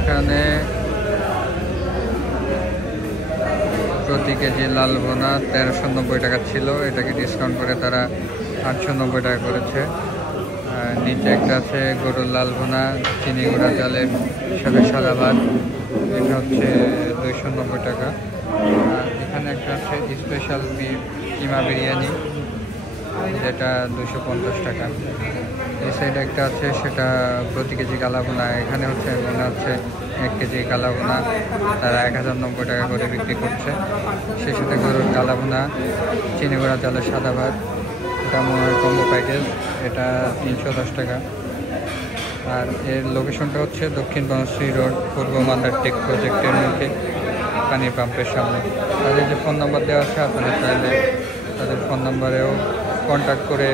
এখানে প্রতি কেজি লাল ভুনা 1390 টাকা ছিল, এটাকে ডিসকাউন্ট করে তারা 890 টাকা করেছে। আর নিচে একটা আছে গরুর লাল ভুনা চিনি গুঁড়া চালের সাথে সাদা ভাত, এটা হচ্ছে 290 টাকা। আর এখানে একটা আছে স্পেশাল কিমা বিরিয়ানি, যেটা 250 টাকা। এই সাইডে একটা আছে, সেটা প্রতি কেজি কালা ভুনা, এখানে হচ্ছে মনে হচ্ছে 1 কেজি কালা ভুনা তারা 1090 টাকা করে বিক্রি করছে। সেই সাথে গরুর কালা ভুনা চিনি গুঁড়া চালের সাদা ভাত, এটা মনে হয় কম্বো প্যাকেজ, এটা 310 টাকা। আর এর লোকেশনটা হচ্ছে দক্ষিণ বনশ্রী রোড, পূর্ব মান্দার টেক প্রজেক্টের মুখে, পানির পাম্পের সামনে। তাদের যে ফোন নাম্বার দেওয়া আছে, আপনারা চাইলে তাদের ফোন নাম্বারেও কন্ট্যাক্ট করে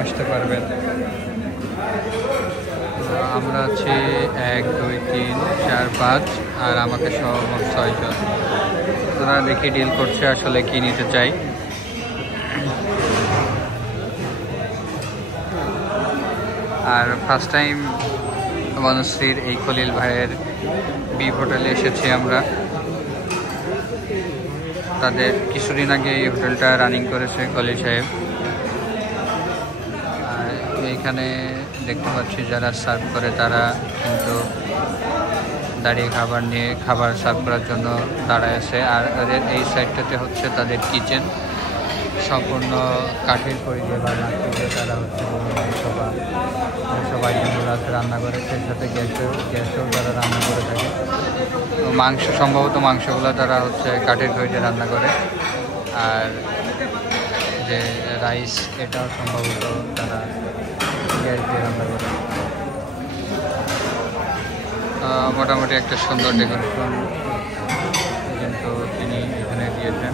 আসতে পারবেন। আমরা আছি 1 2 3 4 5 আর আমাকে সহ 6 জন। ওনারা দেখি ডিল করছে আসলে কি নিতে চাই। আর ফার্স্ট টাইম বনশ্রীর এই খলিল ভাইয়ের বিফ হোটেলে এসেছি আমরা। তাদের কিছুদিন আগে এই হোটেলটা রানিং করেছে খলিল সাহেব। আর এইখানে দেখতে পাচ্ছি যারা সার্ভ করে তারা কিন্তু দাঁড়িয়ে খাবার সার্ভ করার জন্য দাঁড়ায় আছে। আর ওদের এই সাইডটাতে হচ্ছে তাদের কিচেন, সম্পূর্ণ কাঠের তৈরি বা লাকড়ি দিয়ে তারা হচ্ছে সব আইটেমগুলো আছে রান্না করে। সেই সাথে গ্যাসেও তারা রান্না করে থাকে। মাংস সম্ভবত মাংসগুলো তারা হচ্ছে কাঠের তৈরি রান্না করে। আর যে রাইস, এটাও সম্ভবত তারা গ্যাস দিয়ে রান্না করে। মোটামুটি একটা সুন্দর ডেকোরেশন কিন্তু তিনি এখানে দিয়েছেন।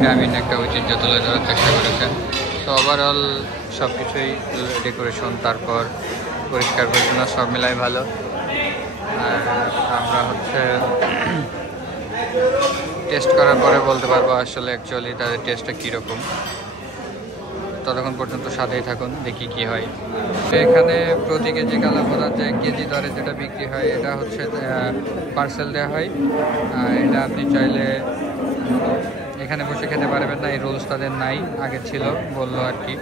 গ্রামীণ একটা ঐতিহ্য তুলে ধরার চেষ্টা করেছেন। তো ওভারঅল সব কিছুই ডেকোরেশন, তারপর পরিষ্কার পরিচ্ছন্ন সব মিলাই ভালো। আর আমরা হচ্ছে টেস্ট করার পরে বলতে পারবো আসলে অ্যাকচুয়ালি তাদের টেস্টটা কীরকম। ততক্ষণ পর্যন্ত সাথেই থাকুন, দেখি কি হয়। এখানে প্রতি কেজি কালা ভুনা যে কেজি দরে যেটা বিক্রি হয়, এটা হচ্ছে পার্সেল দেওয়া হয়। এটা আপনি চাইলে এখানে বসে খেতে পারবেন না, এই রুলস তাদের নাই, আগে ছিল বললো আর কি।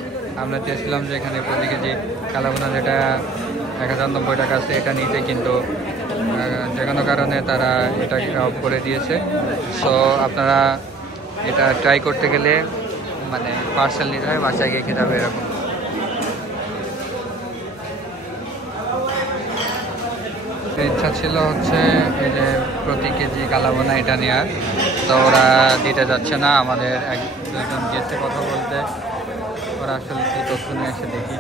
আমরা চেয়েছিলাম যে এখানে প্রতি কেজি কালা ভুনা যেটা 1090 টাকা আছে এটা নিতে, কিন্তু যে কোনো কারণে তারা এটা অফ করে দিয়েছে। সো আপনারা এটা ট্রাই করতে গেলে মানে পার্সেল নিতে হয়, বাসায় গিয়ে খেতে হবে এরকম। ইচ্ছা ছিল হচ্ছে এই যে প্রতি কেজি কালা ভুনা এটা নেওয়ার, তো ওরা দিতে যাচ্ছে না। আমাদের 1-2 জন গেছে কথা বলতে, ওরা আসলে কি তথ্য নিয়ে এসে দেখি।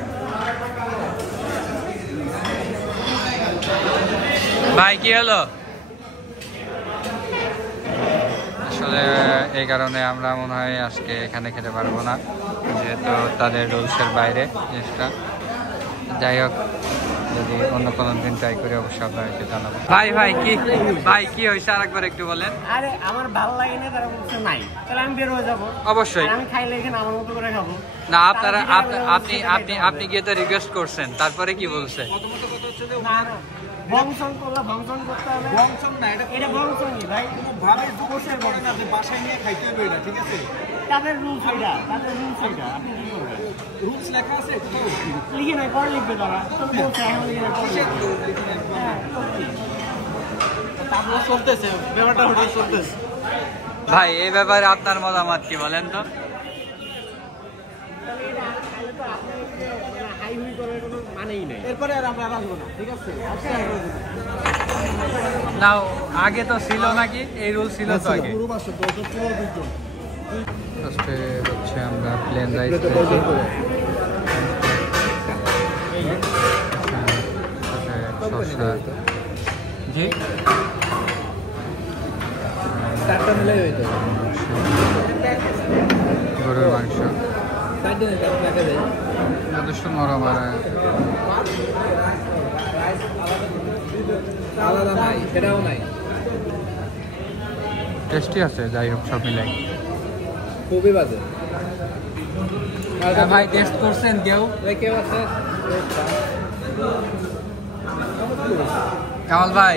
ভাই কি হলো? আসলে এই কারণে আমরা মনে হয় আজকে এখানে খেতে পারবো না, যেহেতু তাদের রুলসের বাইরে জিনিসটা। যাই হোক, যদি অন্য কোনো দিন ট্রাই করি অবশ্যই আপনাকে জানাবো। ভাই কি হয়েছে আরেকবার একটু বলেন। আরে আমার ভালো লাগে না, তারা বলছে নাই, তাহলে আমি বের হয়ে যাবো। অবশ্যই আমি খাইলে এখানে আমার মতো করে খাবো না। আপনি গিয়ে তো রিকোয়েস্ট করছেন, তারপরে কি বলছে? বংশন করলে বংশন করতে হবে। বংশন না, এটা বংশনই ভাই, ভাবে কোর্সের ঘটনা, আপনি বাসায় নিয়ে খাইতে হবে এটা, ঠিক আছে? তাদের রুলস এটা, আপনি কি করবেন? রুলস লেখা আছে, লিখে নাই, পরে লিখবে তারা। তুমি বলছো এখন লিখে নাই, তারপর চলতেছে ব্যাপারটা, হোটেল চলতেছে। ভাই এই ব্যাপারে আপনার মতামত কি বলেন তো? এরপরে আর আমরা আসবো না, ঠিক আছে? নাও আগে তো ছিল নাকি, এই রুল ছিল তো আগে। ফার্স্টে হচ্ছে আমরা প্লেন রাইস জি গরুর মাংস যথেষ্ট নরম আর সেটাও নাই, টেস্টি আছে। যাই হোক সব মিলাই খুবই বাজে। ভাই টেস্ট করছেন কেউ? কেউ আছে কামাল ভাই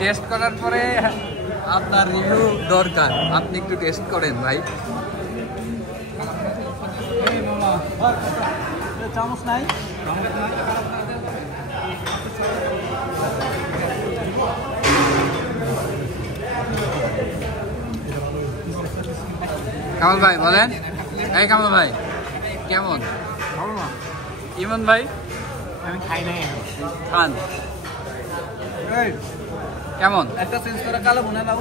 টেস্ট করার পরে আপনার রিভিউ দরকার, আপনি একটু টেস্ট করেন ভাই। চামচ নাই? কামাল ভাই বলেন, এই কামাল ভাই কেমন? ইমন ভাই আমি খাই নাই, খান কেমন? একটা চেঞ্জ করে কালো ভুনা দাও।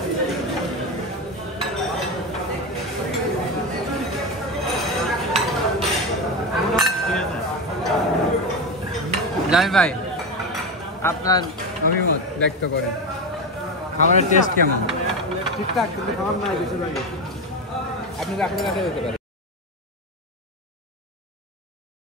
জামি ভাই আপনার অভিমত ব্যক্ত করেন, খাবারের টেস্ট কেমন? ঠিকঠাক, কিন্তু খাবার নাই বেশি লাগে। আপনি কাছে যেতে পারেন।